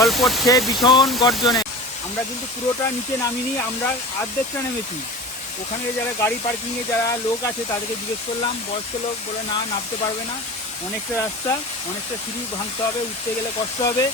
জল পড়ছে ভীষণ গর্জনে। আমরা কিন্তু পুরোটা নিচে নামিনি, আমরা অর্ধেকটা নেমেছি। ওখানে যারা গাড়ি পার্কিংয়ে যারা লোক আছে তাদেরকে জিজ্ঞেস করলাম, বয়স্ক লোক বলে না, নামতে পারবে না, অনেকটা রাস্তা, অনেকটা সিঁড়ি ভাঙতে হবে, উঠতে গেলে কষ্ট হবে।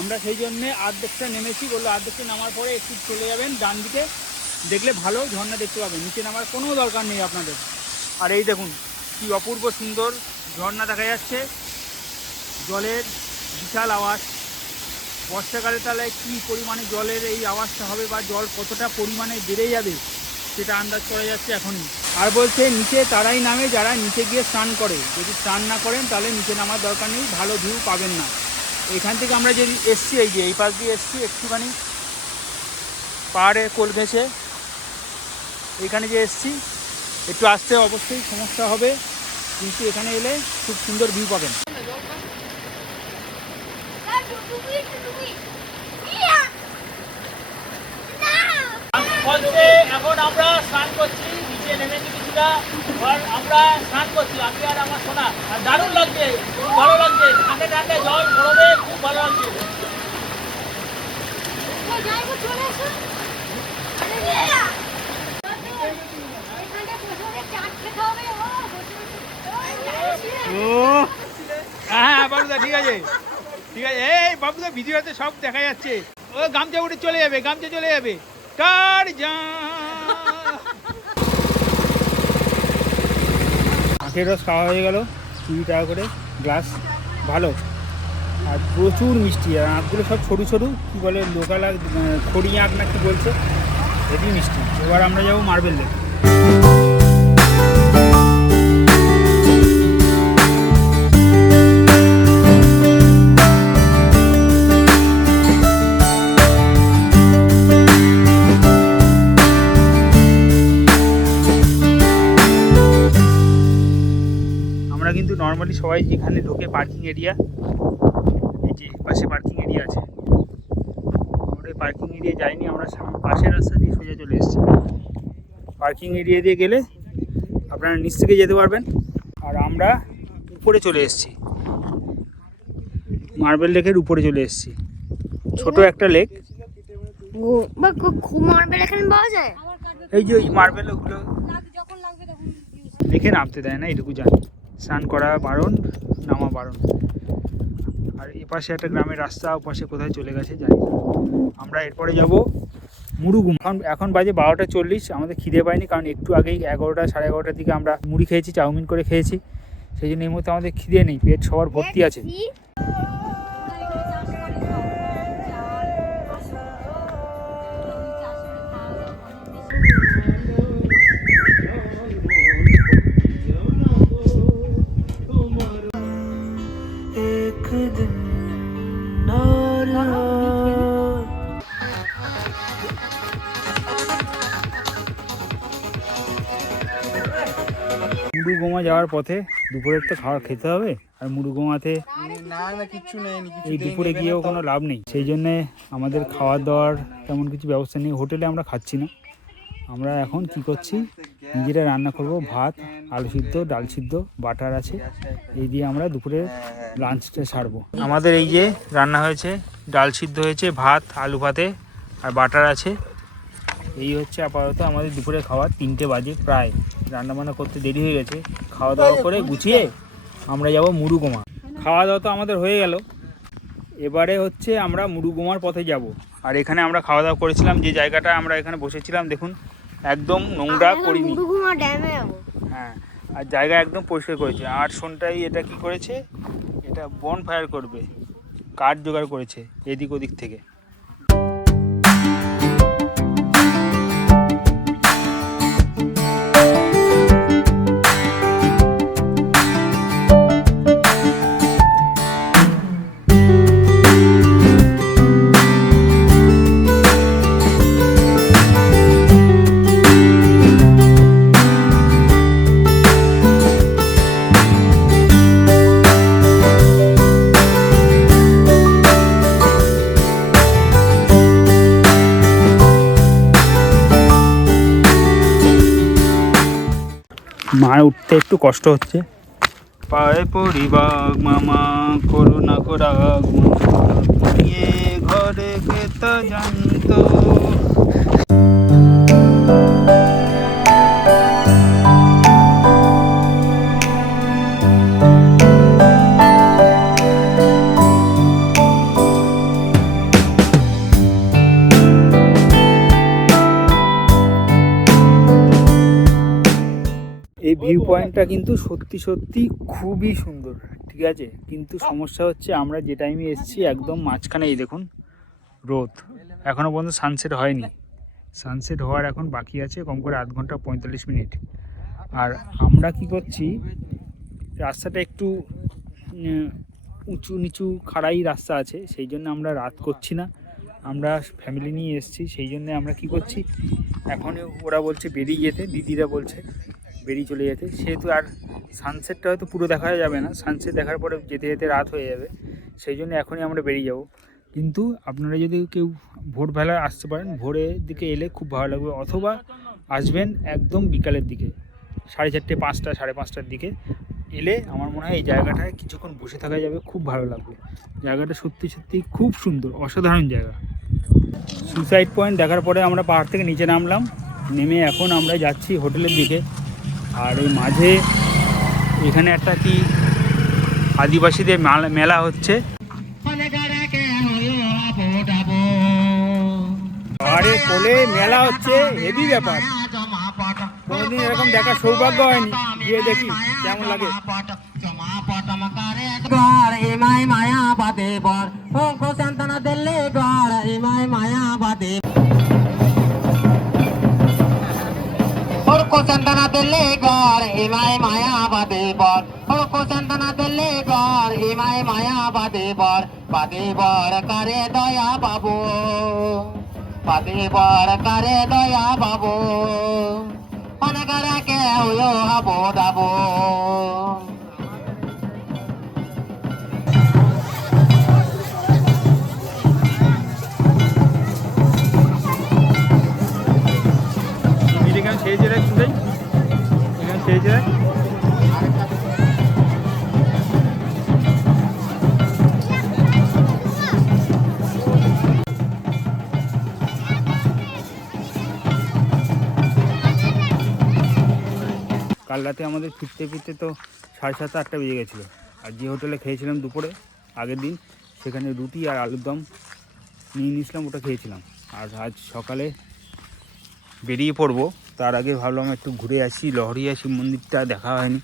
আমরা সেই জন্যে অর্ধেকটা নেমেছি। বললো অর্ধেকটা নামার পরে একটু চলে যাবেন ডান দিকে, দেখলে ভালো ঝর্ণা দেখতে পাবেন, নিচে নামার কোনো দরকার নেই আপনাদের। আর এই দেখুন কি অপূর্ব সুন্দর ঝর্ণা দেখা যাচ্ছে, জলের বিশাল আওয়াজ। বর্ষাকালে তাহলে কী পরিমাণে জলের এই আওয়াজটা হবে বা জল কতটা পরিমাণে বেড়ে যাবে সেটা আন্দাজ করা যাচ্ছে এখনই। আর বলছে নিচে তারাই নামে যারা নিচে গিয়ে স্নান করে, যদি স্নান না করেন তাহলে নিচে নামার দরকার নেই, ভালো ভিউ পাবেন না। এখান থেকে আমরা যে এসছি, এই যে এই পাশ দিয়ে এসছি, একটুখানি পাহাড়ে কোল ঘেঁষে এখানে যে এসছি, একটু আসতে অবশ্যই সমস্যা হবে, কিন্তু এখানে এলে খুব সুন্দর ভিউ পাবেন। এখন আমরা স্নান করছি, নিচে নেমেছি কিছুটা, আমরা স্নান করছি আমি আর আমার সোনা। আর দারুণ লাগছে, খুব ভালো লাগছে, ঠান্ডা ঠান্ডা জল গরমে খুব ভালো লাগছে। হ্যাঁ বাবুদা, ঠিক আছে ঠিক আছে। এই বাবুদা ভিডিওতে সব দেখা যাচ্ছে। ও গামছা উঠে চলে যাবে, গামছা চলে যাবে। আখের রস খাওয়া হয়ে গেল, 20 টাকা করে গ্লাস, ভালো। আর প্রচুর মিষ্টি, আর আঁকগুলো সব সরু সরু, কী বলে লোকাল আঁক, খড়ি আঁক না কি বলছে, হেভি মিষ্টি। এবার আমরা যাবো মার্বেল লেক। কিন্তু নর্মালি সবাই এখানে ঢোকে পার্কিং এরিয়া, এই যে পাশে পার্কিং এরিয়া আছে, আমরা পার্কিং এরিয়া যাইনি, আমরা পাশের রাস্তা দিয়ে সোজা চলে এসেছি। পার্কিং এরিয়া দিয়ে গেলে আপনারা নিচ থেকে যেতে পারবেন। আর আমরা উপরে চলে এসেছি, মার্বেল লেকের উপরে চলে এসেছি। ছোট একটা লেক, মার্বেল এখানে পাওয়া যায়। এই যে ওই মার্বেল ওগুলো লেকে নামতে দেয় না, এটুকু জানি। স্নান করা বারণ, নামা বারণ। আর এপাশে একটা গ্রামের রাস্তা, ওপাশে কোথায় চলে গেছে জানি না। আমরা এরপরে যাব মুরুগুমা। এখন বাজে 12টা 40, আমাদের খিদে পায়নি, কারণ একটু আগেই 11টা সাড়ে 11টার দিকে আমরা মুড়ি খেয়েছি, চাউমিন করে খেয়েছি। সেই জন্য এই মুহূর্তে আমাদের খিদে নেই, পেট সবার ভর্তি আছে। মুরুগুমা যাওয়ার পথে দুপুরের তো খাওয়া খেতে হবে, আর মুরুগুমাতে এই দুপুরে গিয়েও কোনো লাভ নেই। সেই জন্যে আমাদের খাওয়া দাওয়ার তেমন কিছু ব্যবস্থা নেই, হোটেলে আমরা খাচ্ছি না। আমরা এখন কি করছি, নিজেরা রান্না করব, ভাত, আলু সিদ্ধ, ডাল সিদ্ধ, বাটার আছে, এই দিয়ে আমরা দুপুরে লাঞ্চটা সারবো। আমাদের এই যে রান্না হয়েছে, ডাল সিদ্ধ হয়েছে, ভাত, আলু ভাতে আর বাটার আছে। এই হচ্ছে আপাতত আমাদের দুপুরে খাওয়া। 3টে বাজে প্রায়, রান্নাবান্না করতে দেরি হয়ে গেছে। খাওয়া দাওয়া করে গুছিয়ে আমরা যাব মুরুগুমা। খাওয়া দাওয়া তো আমাদের হয়ে গেল, এবারে হচ্ছে আমরা মুরুগুমার পথে যাব। আর এখানে আমরা খাওয়া দাওয়া করেছিলাম, যে জায়গাটা আমরা এখানে বসেছিলাম দেখুন একদম নোংরা করিনি। হ্যাঁ, আর জায়গা একদম পরিষ্কার করেছে। আর শোনটাই এটা কি করেছে, এটা বন ফায়ার করবে, কাঠ জোগাড় করেছে এদিক ওদিক থেকে। মায় উঠতে একটু কষ্ট হচ্ছে। পায়ে পড়ি বাঘ মামা, করুণা করা নিয়ে ঘর কত জানতো। এই ভিউ পয়েন্টটা কিন্তু সত্যি সত্যি খুবই সুন্দর, ঠিক আছে, কিন্তু সমস্যা হচ্ছে আমরা যে টাইমে এসেছি একদম মাঝখানে, এই দেখুন রোদ, এখনও পর্যন্ত সানসেট হয়নি। সানসেট হওয়ার এখন বাকি আছে কম করে 8 ঘন্টা 45 মিনিট। আর আমরা কি করছি, রাস্তাটা একটু উঁচু নিচু খাড়াই রাস্তা আছে, সেই জন্য আমরা রাত করছি না, আমরা ফ্যামিলি নিয়ে এসেছি, সেই জন্য আমরা কি করছি, এখন ওরা বলছে বেরিয়ে যেতে, দিদিরা বলছে বেরিয়ে চলে যেতে, সেহেতু আর সানসেটটা হয়তো পুরো দেখা যাবে না, সানসেট দেখার পরে যেতে যেতে রাত হয়ে যাবে, সেই জন্য এখনই আমরা বেরিয়ে যাব। কিন্তু আপনারা যদি কেউ ভোরবেলা আসতে পারেন, ভোরের দিকে এলে খুব ভালো লাগবে, অথবা আসবেন একদম বিকালের দিকে 4:30 5টা 5:30টার দিকে এলে আমার মনে হয় এই জায়গাটায় কিছুক্ষণ বসে থাকা যাবে, খুব ভালো লাগবে। জায়গাটা সত্যি সত্যি খুব সুন্দর, অসাধারণ জায়গা। সুসাইড পয়েন্ট দেখার পরে আমরা পাহাড় থেকে নিচে নামলাম, নেমে এখন আমরা যাচ্ছি হোটেলের দিকে। আর এই মাঝে এখানে একটা কি আদিবাসীদের মেলা হচ্ছে, পাহাড়ে কোলে মেলা হচ্ছে, হেভি ব্যাপার, কোনোদিন এরকম দেখার সৌভাগ্য হয়নি, গিয়ে দেখি কেমন লাগে। चंदना दिल्ली गौर हिमाय मायावादी बर को चंदना दिल्ली गौर हिमाय मायावादी बर करे दया बाबू पादी बर करे दया बाबू अनगरा के हुयो हबो दाबो এখানে সেজে রাখ, এখানে সেজে রাখ। কাল রাতে আমাদের ফিরতে ফিরতে তো 7:30 8টা বেজে গেছিলো। আর যে হোটেলে খেয়েছিলাম দুপুরে আগের দিন, সেখানে রুটি আর আলুর দম নিয়ে নিয়েছিলাম, ওটা খেয়েছিলাম। আর আজ সকালে বেরিয়ে পড়বো, তার আগে ভাবলাম একটু ঘুরে আসি, লহরিয়া শিব মন্দিরটা দেখা হয়নি,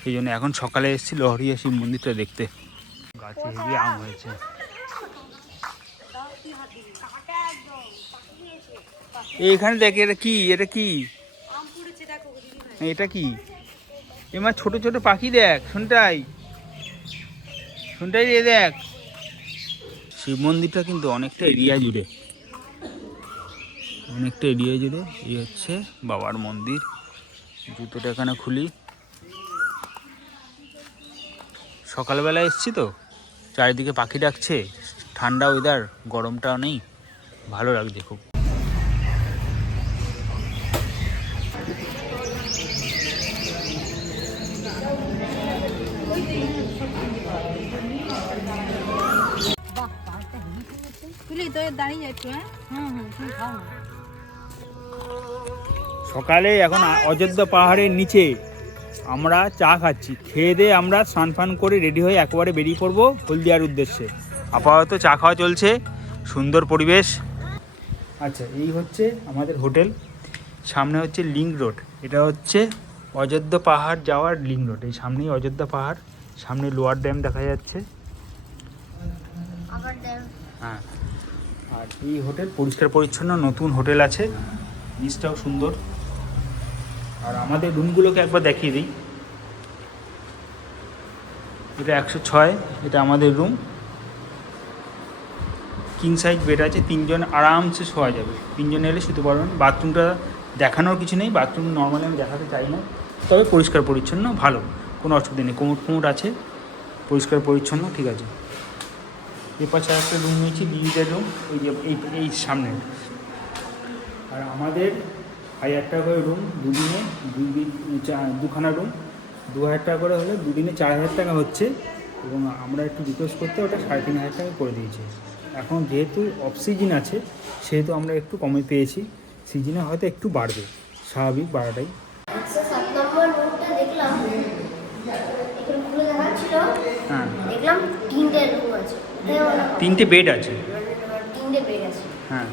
সেই জন্য এখন সকালে এসেছি লহরিয়া শিব মন্দিরটা দেখতে। গাছে হেভি আম হয়েছে। এইখানে দেখ, এটা কি, এটা কি, এটা কি, এবার ছোট ছোট পাখি দেখ, শুনটাই শুনটাই দিয়ে দেখ। শিব মন্দিরটা কিন্তু অনেকটা এরিয়া জুড়ে, অনেকটা এরিয়া জুড়ে। এই হচ্ছে বাবার মন্দির। জুতোটা এখানে খুলি, সকালবেলা এসছি তো, চারিদিকে পাখি ডাকছে, ঠান্ডা ওয়েদার, গরমটাও নেই, ভালো লাগছে খুব। সকালে এখন অযোধ্যা পাহাড়ের নিচে আমরা চা খাচ্ছি, খেয়ে দিয়ে আমরা স্নান ফান করে রেডি হয়ে একেবারে বেরিয়ে পড়বো হলদিয়ার উদ্দেশ্যে। আপাতত চা খাওয়া চলছে, সুন্দর পরিবেশ। আচ্ছা, এই হচ্ছে আমাদের হোটেল, সামনে হচ্ছে লিঙ্ক রোড, এটা হচ্ছে অযোধ্যা পাহাড় যাওয়ার লিঙ্ক রোড। এই সামনেই অযোধ্যা পাহাড়, সামনে লোয়ার ড্যাম দেখা যাচ্ছে। হ্যাঁ, আর এই হোটেল পরিষ্কার পরিচ্ছন্ন, নতুন হোটেল আছে, নিচটাও সুন্দর। আর আমাদের রুমগুলোকে একবার দেখিয়ে দিই। এটা 106, এটা আমাদের রুম, কিং সাইজ বেড আছে, 3 জন আরামসে শোয়া যাবে, 3 জন এলে শুতে পারবেন। বাথরুমটা দেখানোর কিছু নেই, বাথরুম নর্মালি আমি দেখাতে চাই না, তবে পরিষ্কার পরিচ্ছন্ন, ভালো, কোনো অসুবিধা নেই, কোমর আছে, পরিষ্কার পরিচ্ছন্ন, ঠিক আছে। এ পাশে একটা রুম নিয়েছি, বিউটির রুম, এই যে এই সামনে। আর আমাদের 1000 টাকা করে রুম, দুদিনে দুখানা রুম, 2000 টাকা করে হলে দুদিনে 4000 টাকা হচ্ছে। এবং আমরা একটু রিকোয়েস্ট করতে ওটা 3500 টাকা করে দিয়েছি। এখন যেহেতু অফ সিজন আছে সেহেতু আমরা একটু কমে পেয়েছি, সিজনে হয়তো একটু বাড়বে, স্বাভাবিক বাড়াটাই। 107 নম্বর রুমটা দেখলাম, এখানে খুলে দেখাচ্ছিল, হ্যাঁ, দেখলাম 3টে রুম আছে, 3টে বেড আছে। 3টে বেড আছে। হ্যাঁ,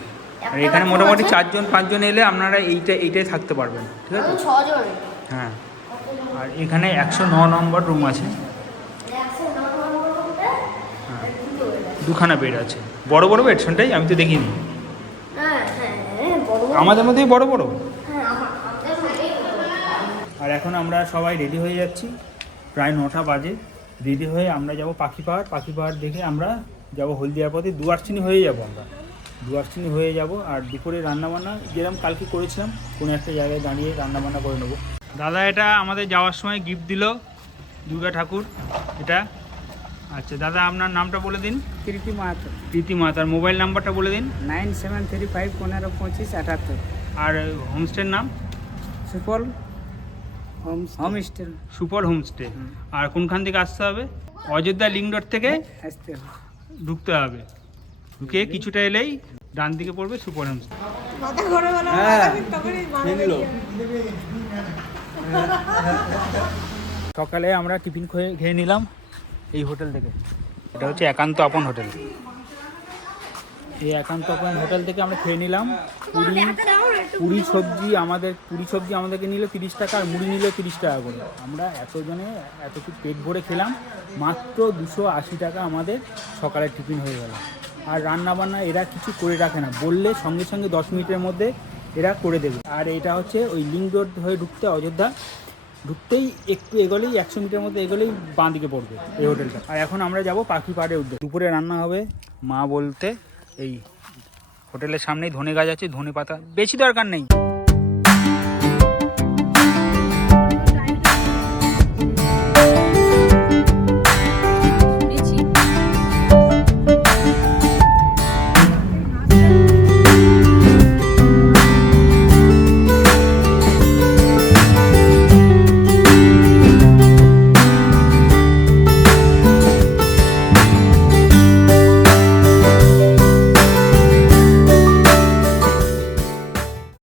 আর এখানে মোটামুটি 4-5 জন এলে আপনারা এইটাই থাকতে পারবেন, ঠিক আছে? 6 জন। হ্যাঁ, আর এখানে 109 নম্বর রুম আছে। 109 নম্বর রুমটা হ্যাঁ, 2টো বেড আছে। 2খানা বেড আছে, বড় বড় বেড, সেটাই আমি তো দেখিনি। হ্যাঁ হ্যাঁ বড় বড়। আমাদের মধ্যেই বড় বড়। হ্যাঁ আমাদের মধ্যেই বড়। আর এখন আমরা সবাই রেডি হয়ে যাচ্ছি, প্রায় 9টা বাজে। রেডি হয়ে আমরা যাব পাখি পাহাড় দেখে আমরা যাব হলদিয়ার পথে, দুয়ারচিনি হয়ে যাব আমরা, দুয়ারচিনি হয়ে যাব। আর দুপুরে রান্নাবান্না যেরকম কালকে করেছিলাম, কোনো একটা জায়গায় দাঁড়িয়ে রান্নাবান্না করে নেবো। দাদা এটা আমাদের যাওয়ার সময় গিফট দিল, দুর্গা ঠাকুর এটা। আচ্ছা দাদা, আপনার নামটা বলে দিন। কীর্তি মাহাতো, প্রীতি মাহাতো। আর মোবাইল নাম্বারটা বলে দিন। 9735 152578। আর হোমস্টের নাম? সুফল হোমস্টে সুফল হোমস্টে। আর কোনখান থেকে আসতে হবে? অযোধ্যা লিঙ্ক রোড থেকে আসতে হবে। ঢুকতে হবে, ঢুকে কিছুটা এলেই ডান দিকে পড়বে সুপার হোমস্টে। সকালে আমরা টিফিন খেয়ে নিলাম এই হোটেল থেকে। এটা হচ্ছে একান্ত আপন হোটেল। এই একান্ত আপন হোটেল থেকে আমরা খেয়ে নিলাম পুরি সবজি। পুরি সবজি আমাদেরকে নিল 30 টাকা, আর মুড়ি নিল 30 টাকা করে। আমরা এতজনে এত কিছু পেট ভরে খেলাম, মাত্র 280 টাকা আমাদের সকালের টিফিন হয়ে গেল। আর রান্নাবান্না এরা কিছু করে রাখে না, বললে সঙ্গে সঙ্গে 10 মিনিটের মধ্যে এরা করে দেবে। আর এটা হচ্ছে ওই লিঙ্ক রোড হয়ে ঢুকতে, অযোধ্যা ঢুকতেই একটু এগোলেই 100 মিটার মধ্যে এগোলেই বাঁ দিকে পড়বে এই হোটেলটা। আর এখন আমরা যাব পাখি পাহাড়ের উদ্দেশ্যে। দুপুরে রান্না হবে মা বলতে, এই হোটেলের সামনেই ধনে গাছ আছে, ধনে পাতা বেশি দরকার নেই।